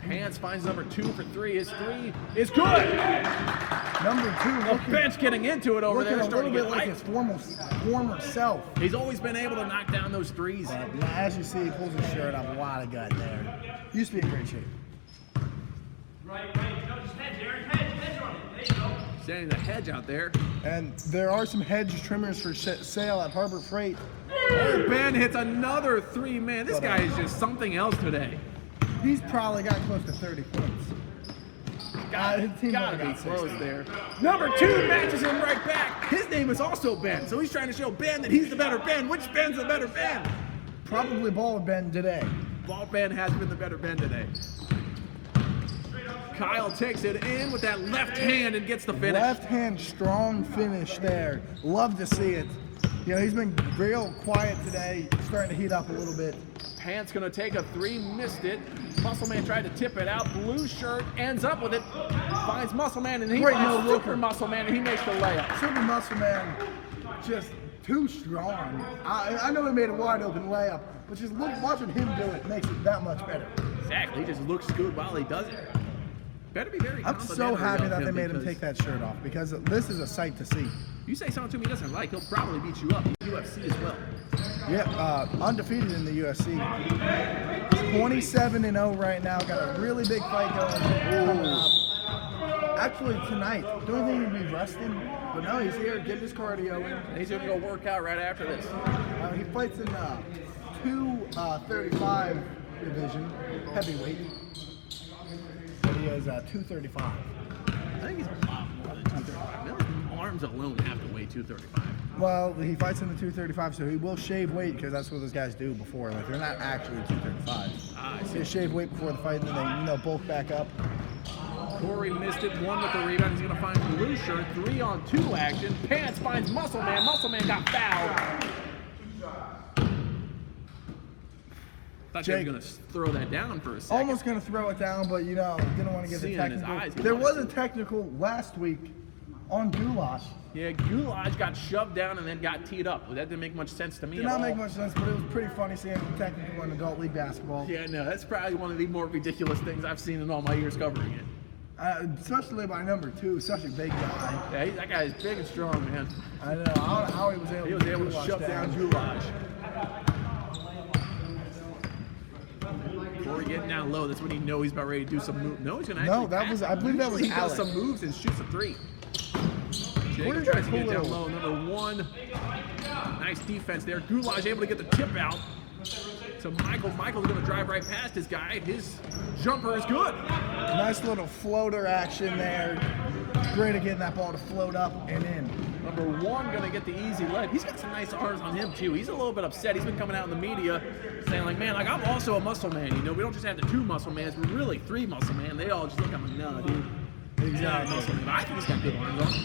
Pants finds number 2 for 3. His 3 is good. Number 2 The bench getting into it over there. Looking a little bit like his his former self. He's always been able to knock down those threes. But as you see, he pulls his shirt up. A lot of gut there. Used to be in great shape. Standing the hedge out there. And there are some hedge trimmers for sale at Harbor Freight. Oh, Ben hits another 3. Man, this guy is just something else today. He's probably got close to 30 points. Gotta be close there. Number 2 matches him right back. His name is also Ben, so he's trying to show Ben that he's the better Ben. Which Ben's the better Ben? Probably Ball Ben today. Ball Ben has been the better Ben today. Kyle takes it in with that left hand and gets the finish. Left hand strong finish there. Love to see it. You know, he's been real quiet today, starting to heat up a little bit. Pants gonna take a 3, missed it. Muscle Man tried to tip it out. Blue shirt ends up with it. Finds Muscle Man and he finds Super Muscle Man and he makes the layup. Super Muscle Man, just too strong. I know he made a wide open layup, but just watching him do it makes it that much better. Exactly, he just looks good while he does it. Better be very I'm so happy that they made him take that shirt off because this is a sight to see. You say something to him he doesn't like, he'll probably beat you up in the UFC as well. Yeah, undefeated in the UFC. 27-0 right now. Got a really big fight going. Actually, tonight. Don't think he'd be resting, but no, he's here getting his cardio in. And he's gonna go work out right after this. He fights in 235 division, heavyweight. But he is 235. I think he's a lot more than 235. His arms alone have to weigh 235. Well, he fights in the 235, so he will shave weight because that's what those guys do before. Like, they're not actually 235. They shave weight before the fight, and then they, bulk back up. Corey missed it, 1 with the rebound. He's going to find Blue Shirt, 3-on-2 action. Pants finds Muscle Man. Muscle Man got fouled. Thought he was going to throw that down for a second. Almost going to throw it down, but, you know, didn't want to get the technical. There was a technical last week on Goulash. Yeah, Goulash got shoved down and then got teed up. That didn't make much sense to me Did not make much sense, but it was pretty funny seeing technical in adult league basketball. Yeah, no, that's probably one of the more ridiculous things I've seen in all my years covering it. Especially by number 2, such a big guy. Yeah, that guy is big and strong, man. I know. I don't know how he was able to shove down Goulash. Corey getting down low. That's when he knows he's about ready to do some moves. No, he's going to actually I believe that was he Alex. does some moves and shoots a 3. Jacob tries to get down low. Number 1. Nice defense there. Goulash able to get the tip out. So Michael's going to drive right past his guy. His jumper is good. Nice little floater action there. Great at getting that ball to float up and in. Number 1 going to get the easy leg. He's got some nice arms on him, too. He's a little bit upset. He's been coming out in the media saying, like, man, like, I'm also a muscle man. You know, we don't just have the 2 muscle mans. We're really 3 muscle man. They all just look at me, no, dude. He's not a muscle man. I think he's got good arms on him.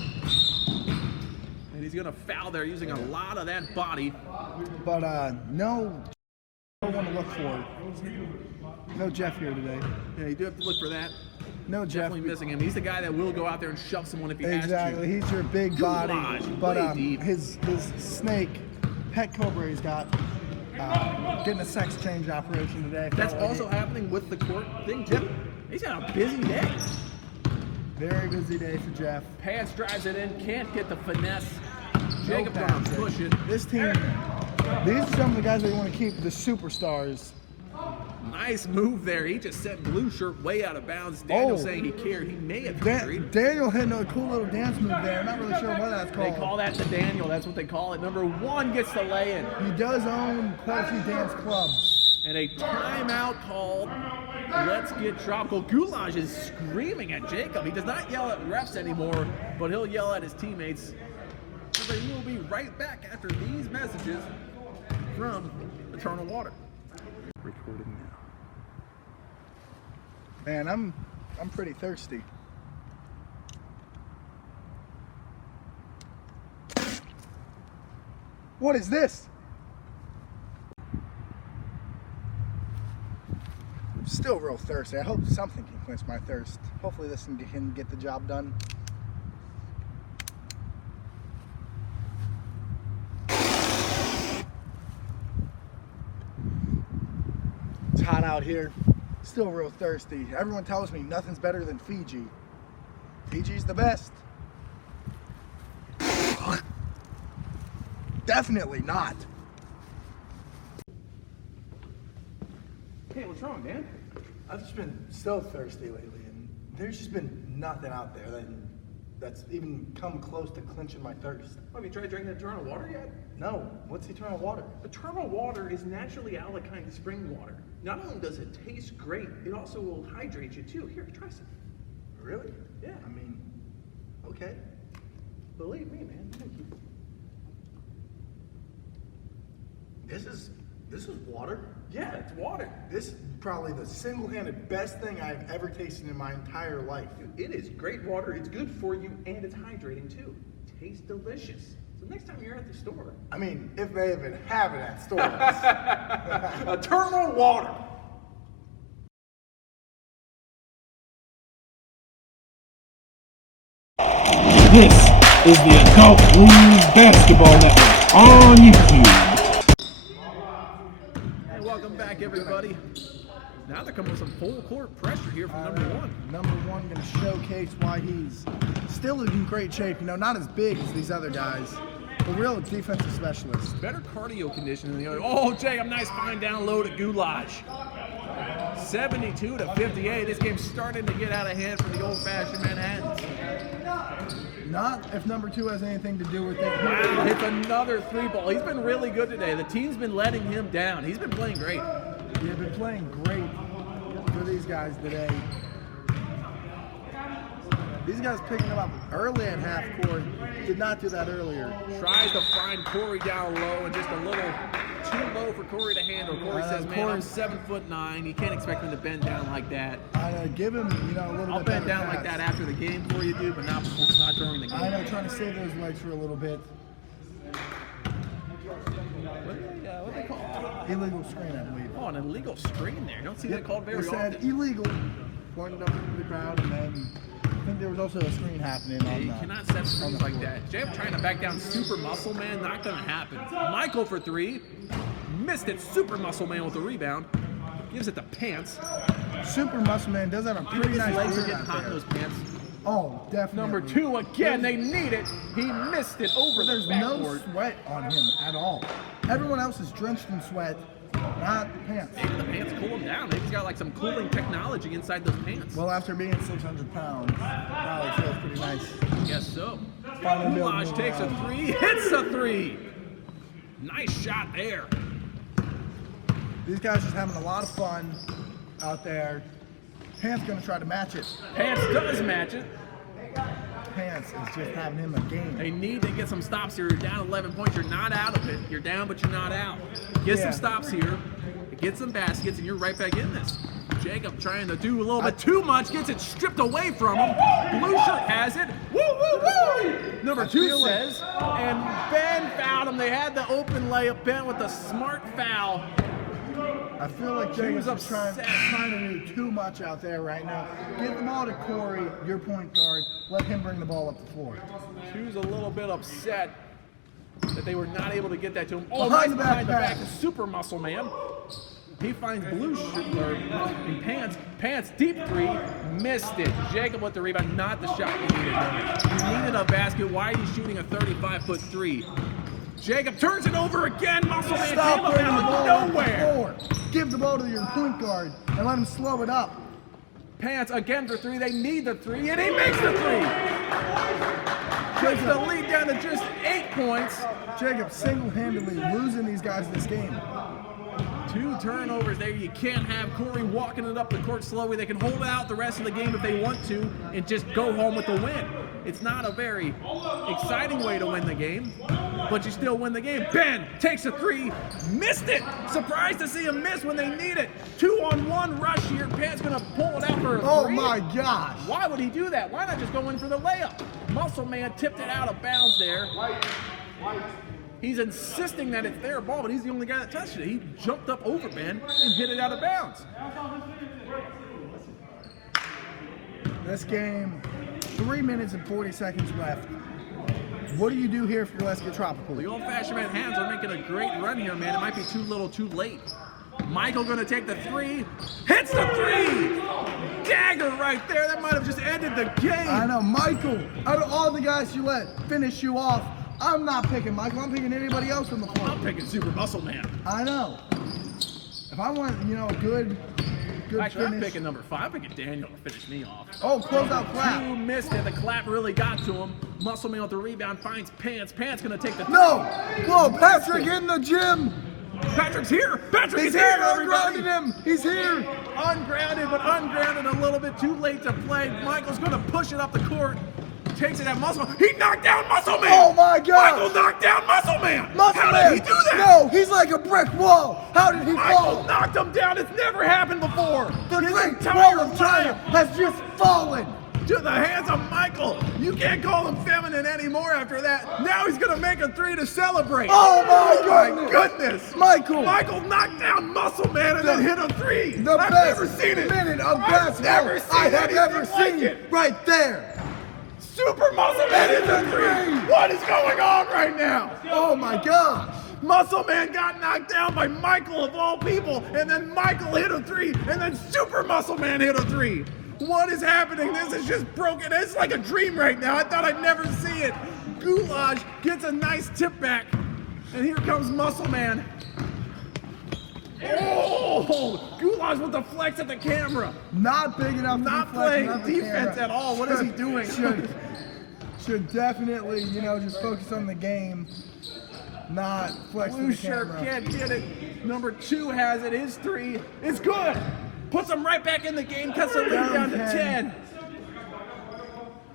And he's going to foul there using a lot of that body. But, no one to look for. No Jeff here today. Yeah, you do have to look for that. No Jeff. Definitely missing him. He's the guy that will go out there and shove someone if he has to. Exactly. He's your big body. But deep. his snake, Pet Cobra, he's got getting a sex change operation today. That's also happening with the court thing, too. Yep. He's got a busy day. Very busy day for Jeff. Pants drives it in, can't get the finesse. Jacob gonna push it. This team, these are some of the guys that want to keep the superstars. Nice move there. He just sent Blue Shirt way out of bounds. Daniel saying he cared. He may have agreed. Daniel hitting a cool little dance move there. I'm not really sure what that's called. They call that the Daniel. That's what they call it. Number 1 gets the lay-in. He does own quite a few dance clubs. And a timeout called Let's get tropical. Goulash is screaming at Jacob. He does not yell at refs anymore, but he'll yell at his teammates. So they will be right back after these messages from Eternal Water. Recording now. Man, I'm pretty thirsty. What is this? I'm still real thirsty. I hope something can quench my thirst. Hopefully this can get the job done. It's hot out here. Still real thirsty. Everyone tells me nothing's better than Fiji. Fiji's the best. Definitely not. Hey, what's wrong, Dan? I've just been so thirsty lately, and there's just been nothing out there that's even come close to quenching my thirst. Have you tried drinking Eternal Water yet? No, what's eternal water? Eternal Water is naturally alkaline spring water. Not only does it taste great, it also will hydrate you too. Here, try some. Really? Yeah. I mean, okay. Believe me, man. Thank you. This is water. Yeah, it's water. This is probably the single-handed best thing I've ever tasted in my entire life. Dude, it is great water. It's good for you, and it's hydrating too. Tastes delicious. So next time you're at the store, I mean, if they even have it at stores. Eternal Water. This is the Adult League Basketball Network on YouTube. Hey, welcome back, everybody. Now they're coming with some full court pressure here from number one. Number one going to showcase why he's still in great shape. You know, not as big as these other guys. A real defensive specialist. Better cardio condition than the other. Oh, Jay, a nice fine down low to Goulash. 72 to 58. This game's starting to get out of hand for the old-fashioned Manhattans. Not if number two has anything to do with it. Wow, hits another three ball. He's been really good today. The team's been letting him down. He's been playing great. They've been playing great for these guys today. These guys picking him up early at half court. Did not do that earlier. Tries to find Corey down low, and just a little too low for Corey to handle. Corey says, man, I'm 7'9". You can't expect him to bend down like that. Give him, a little I'll bit bend better down pass. like that after the game for you, dude, but not during the game. I know, trying to save those legs for a little bit. What do they call it? Illegal screen, I believe. Oh, an illegal screen there. You don't see that called very They often. said illegal, pointed up into the crowd, and then I think there was also a screen happening on You the cannot set on screens the like floor. that. Jay trying to back down Super Muscle Man, not gonna happen. Michael for three, missed it. Super Muscle Man with the rebound, gives it to Pants. Super Muscle Man does have a pretty His nice legs are boot getting out hot in there. those pants. Oh, definitely. Number two again, they need it. He missed it over the There's no backboard. sweat on him at all. Everyone else is drenched in sweat, not the pants. Maybe the pants cool him down. Maybe he's got like some cooling technology inside those pants. Well, after being 600 pounds, probably feels pretty nice. Guess so. Finally built Goulash more takes a around. three, hits a three. Nice shot there. These guys just having a lot of fun out there. Pants gonna try to match it. Pants does match it. Pants is just having him a game. They need to get some stops here. You're down 11 points. You're not out of it. You're down, but you're not out. Get Yeah. some stops here. Get some baskets, and you're right back in this. Jacob trying to do a little bit too much. Gets it stripped away from him. Blue shirt has it. Woo, woo, woo! Number two feel like- says, and Ben fouled him. They had the open layup. Ben with a smart foul. I feel like Jacob's was trying upset. to do too much out there right now. Give the ball to Corey, your point guard. Let him bring the ball up the floor. She was a little bit upset that they were not able to get that to him. Oh, Behind nice the behind the back back. pass. Super muscle man. He finds blue in Pants. Pants deep three. Missed it. Jacob with the rebound. Not the shot you needed. You needed a basket. Why are you shooting a 35-foot three? Jacob turns it over again. Muscle man came Stop up bringing the out ball of up the nowhere. floor. Give the ball to your point guard and let him slow it up. Pants again for three. They need the three, and he makes the three. Takes the lead down to just 8 points. Jacob single-handedly losing these guys this game. 2 turnovers there. You can't have Corey walking it up the court slowly. They can hold it out the rest of the game if they want to and just go home with the win. It's not a very exciting way to win the game, but you still win the game. Ben takes a 3, missed it. Surprised to see him miss when they need it. 2-on-1 rush here. Ben's gonna pull it out for a 3. Oh my gosh. Why would he do that? Why not just go in for the layup? Muscle Man tipped it out of bounds there. He's insisting that it's their ball, but he's the only guy that touched it. He jumped up over Ben and hit it out of bounds. This game, 3 minutes and 40 seconds left. What do you do here for Let's Get Tropical? The old-fashioned Manhattans are making a great run here, man. It might be too little, too late. Michael gonna take the 3, hits the 3! Dagger right there, that might have just ended the game. I know, Michael, out of all the guys you let finish you off, I'm not picking Michael, I'm picking anybody else on the floor. I'm picking Super Muscle Man. I know. If I want, you know, a good Actually, finish. I'm picking number 5. I'm picking Daniel to finish me off. Oh, close out clap. 2 missed it. The clap really got to him. Muscle Man with the rebound finds Pants. Pants gonna take the 3. No! Whoa, Patrick in the gym! Patrick's here! Patrick He's is here, here, everybody! ungrounded him! He's here! Ungrounded, but ungrounded a little bit too late to play. Michael's gonna push it up the court. Takes it at Muscle Man. He knocked down Muscle Man! Oh my God! Michael knocked down Muscle Man! Muscle How Man! did he do that? No, he's like a brick wall! How did he Michael fall? knocked him down. It's never happened before. The His great entire wall of China life has just fallen! to the hands of Michael. You can't call him feminine anymore after that. Now he's gonna make a 3 to celebrate. Oh my goodness! Michael! Michael knocked down Muscle Man and then hit a 3. The I've best never seen it. minute of I've basketball never seen I have anything ever like seen it. right there! Super Muscle Man hit a 3. What is going on right now? Oh my gosh! Muscle Man got knocked down by Michael of all people, and then Michael hit a 3, and then Super Muscle Man hit a 3. What is happening? This is just broken. It's like a dream right now. I thought I'd never see it. Goulash gets a nice tip back, and here comes Muscle Man. Oh, Goulash with the flex at the camera. Not big enough to Not be flexing playing on the defense camera. at all. What is he doing? Should definitely, you know, just focus on the game, not flex Blue the shirt camera. can't get it. Number 2 has it. His 3 is good. Puts him right back in the game. Cuts the lead down to 10.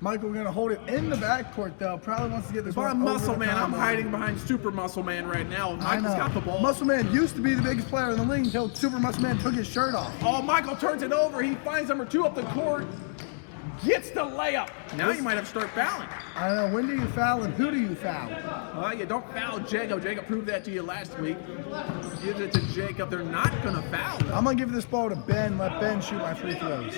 Michael gonna hold it in the backcourt though. Probably wants to get this But one I'm over Muscle the Man. I'm combo. hiding behind Super Muscle Man right now. I Michael's know. got the ball. Muscle Man used to be the biggest player in the league until Super Muscle Man took his shirt off. Oh, Michael turns it over. He finds number 2 up the court. Gets the layup. Now you might have to start fouling. I don't know. When do you foul and who do you foul? Well, you don't foul Jacob. Jacob proved that to you last week. Gives it to Jacob. They're not going to foul. I'm gonna give this ball to Ben. Let Ben shoot my free throws.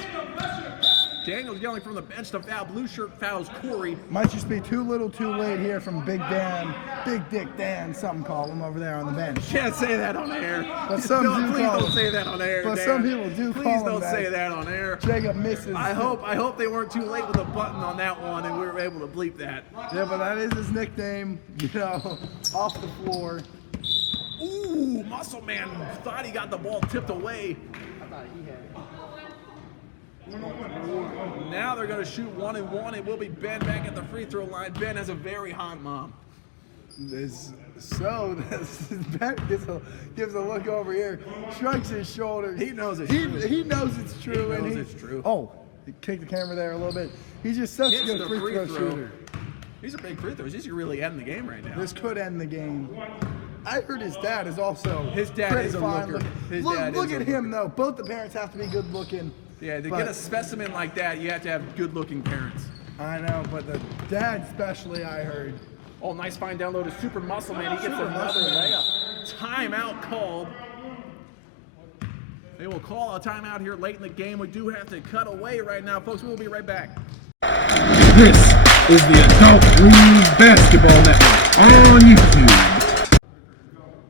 Daniel's yelling from the bench to foul. Blue shirt fouls Corey. Might just be too little, too late here from Big Dan, Big Dick Dan, something call him over there on the bench. Can't say that on air. But some do Please call don't him. say that on air. But Dan. some people do Please call him don't that. say that on air. Jacob misses. I hope they weren't too late with a button on that one and we were able to bleep that. Yeah, but that is his nickname, you know, off the floor. Ooh, Muscle Man thought he got the ball tipped away. Now they're going to shoot 1 and 1. It will be Ben back at the free throw line. Ben has a very hot mom. Ben gives a look over here, shrugs his shoulders. He knows it's he, true. He knows it's true. He knows and it's true. Oh, he kicked the camera there a little bit. He's just such a Hits good the free throw throw. shooter. These are big free throws. These could really end the game right now. This could end the game. I heard his dad is also His dad pretty is a fine looker. looking. His Look, dad look is at a him though. Both the parents have to be good looking. Yeah, to but- get a specimen like that, you have to have good-looking parents. I know, but the dad especially, I heard. Oh, nice fine down low to Super Muscle Man. He gets Super another Muscle Man. layup. Timeout called. They will call a timeout here late in the game. We do have to cut away right now, folks. We will be right back. This is the Adult League Basketball Network on YouTube.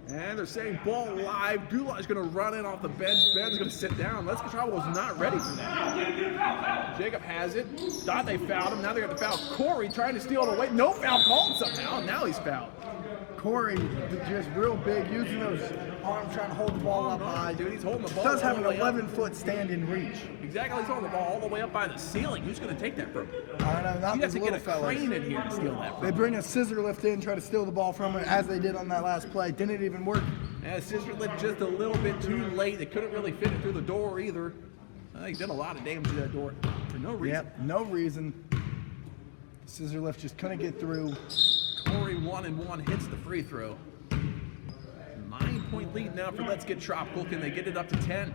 And they're saying ball live. Goulash going to run in off the bench. Ben's going to sit down. Let's Get Trouble was not ready for that. Jacob has it. Thought they fouled him. Now they're going to foul Corey, trying to steal it away. No foul called somehow. Now he's fouled. Corey, just real big, using those arms, trying to hold the ball up high. Dude, he's holding the ball. Does have all an the way up. 11-foot stand in reach. Exactly, he's holding the ball all the way up by the ceiling. Who's going to take that from him? I know, not You have these to get little a fellas. crane in here to steal that from They him. bring a scissor lift in, try to steal the ball from him, as they did on that last play. Didn't even work. And scissor lift just a little bit too late. They couldn't really fit it through the door either. They did a lot of damage to that door for no reason. Yep, no reason. Scissor lift just couldn't get through. Corey 1-1 hits the free throw. 9-point lead now for Let's Get Tropical. Can they get it up to 10?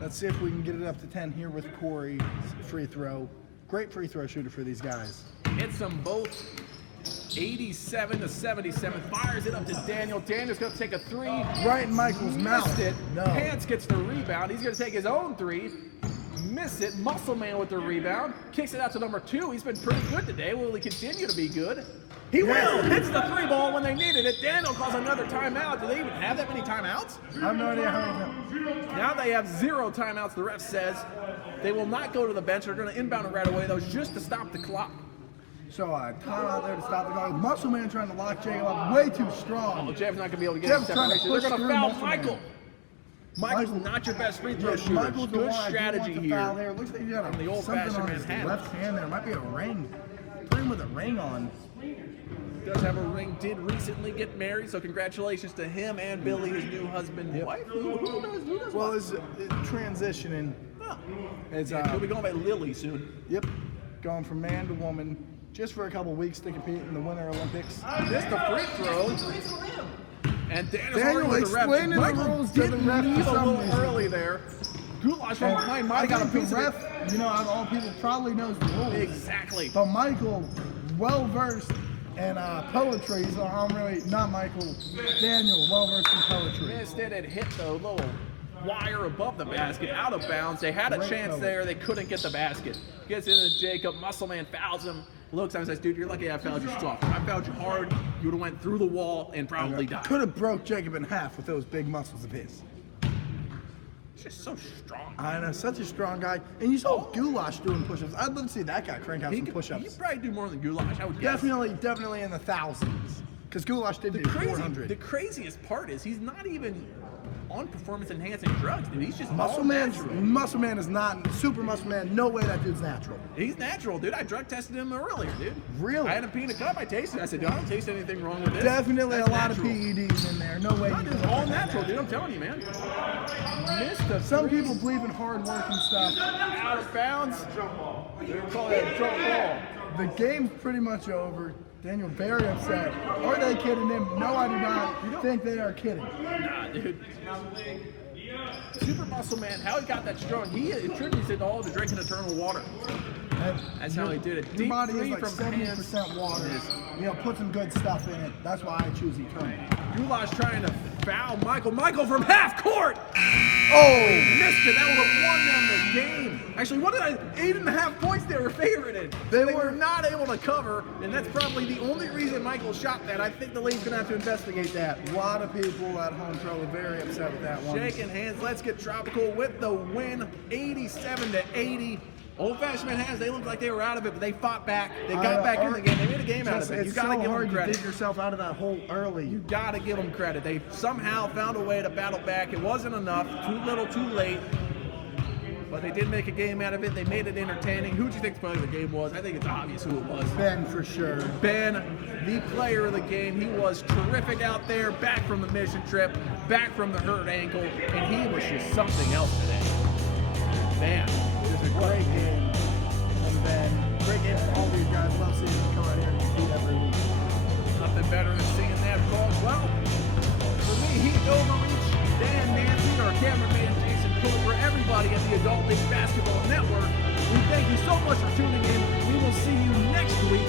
Let's see if we can get it up to 10 here with Corey's free throw. Great free throw shooter for these guys. Hits them both 87-77. Fires it up to Daniel. Daniel's going to take a three. Right in Michael's mouth. Missed it. No. Pants gets the rebound. He's going to take his own three. Miss it. Muscle Man with the rebound. Kicks it out to number 2. He's been pretty good today. Will he continue to be good? He will. Hits the 3 ball when they needed it. Daniel calls another timeout. Do they even have that many timeouts? I have no idea how many. Now they have 0 timeouts. The ref says they will not go to the bench. They're going to inbound it right away, though, just to stop the clock. So time out there to stop the guy. Muscle Man trying to lock Jacob up way too strong. Well, Jeff's not going to be able to get Jeff's him trying to separation. They're push going to through foul Muscle Michael. Man. Michael's not your best free throw shooter. Michael's the Good one I do strategy want the here. foul there. Looks like he got the something old-fashioned on his Manhattan. left hand there. Might be a ring. Put him with a ring on. Does have a ring, did recently get married, so congratulations to him and Billy, his new husband and wife. Who does Well, what? it's transitioning. Oh. It's, He'll be going by Lily soon. Yep, going from man to woman just for a couple weeks to compete in the Winter Olympics. Missed the free throw. And Daniel Daniel with the ref. explaining the Michael rules to the did ref leave for a some little reason. early there. Goulash from behind might I have got a think piece the of ref, it. you know, out of all people, probably knows the rules. Exactly. But Michael, well versed in poetry, so I'm really not Michael. Daniel, well versed in poetry. Instead, it hit the little wire above the basket, out of bounds. They had a Great chance cover. there. They couldn't get the basket. Gets into Jacob. Muscle Man fouls him. Looks at him and says, dude, you're lucky I fouled you soft. If I fouled you hard, you would have went through the wall and probably died. Could have broke Jacob in half with those big muscles of his. He's just so strong. I know, such a strong guy. And you saw Goulash doing push-ups. I'd love to see that guy crank out He some could push-ups. probably do more than Goulash, I would guess. Definitely in the thousands. Because Goulash did do The 400. craziest part is he's not even on performance-enhancing drugs, dude. He's just Muscle all Man, natural. Muscle Man is not super Muscle Man. No way that dude's natural. He's natural, dude. I drug tested him earlier, dude. Really? I had a peanut cup. I tasted it. I said, dude, I don't taste anything wrong with this. Definitely That's a lot natural. of PEDs in there. No way. No, you dude, can it's all look at natural, that. dude. I'm telling you, man. Missed the Some three. people believe in hard work and stuff. Out of bounds. They would call that a jump ball. The game's pretty much over. Daniel very upset. Are they kidding him? No, I do not think they are kidding. Nah, dude. Super Muscle Man, how he got that strong, he attributes it all to drinking eternal water. That's how he did it. Your Deep body is three like from 70% water. You know, put some good stuff in it. That's why I choose Eternal. Goulash trying to foul Michael. Michael from half court. Oh! Missed it. That would have won them the game. Actually, what did 8.5 points they were favorited. They They were were not able to cover, and that's probably the only reason Michael shot that. I think the league's going to have to investigate that. A lot of people at home probably very upset with that one. Shaking hands. Let's get Tropical with the win, 87-80. Old-fashioned Manhattans, they looked like they were out of it, but they fought back. They got back in the game. They made a game out of it. You It's got to so give hard them to credit. dig yourself out of that hole early. You got to give them credit. They somehow found a way to battle back. It wasn't enough. Too little, too late. But they did make a game out of it. They made it entertaining. Who do you think the player of the game was? I think it's obvious who it was. Ben, for sure. Ben, the player of the game. He was terrific out there, back from the mission trip, back from the hurt ankle, and he was just something else today. Man, It was a great game. And Ben, great game for all these guys. Love seeing them come out here and compete every week. nothing better than seeing that call. Well, for me, Heat Overreach, Dan Nancy, our cameraman Jason Cooper, everybody at the Adult League Basketball Network, we thank you so much for tuning in. We will see you next week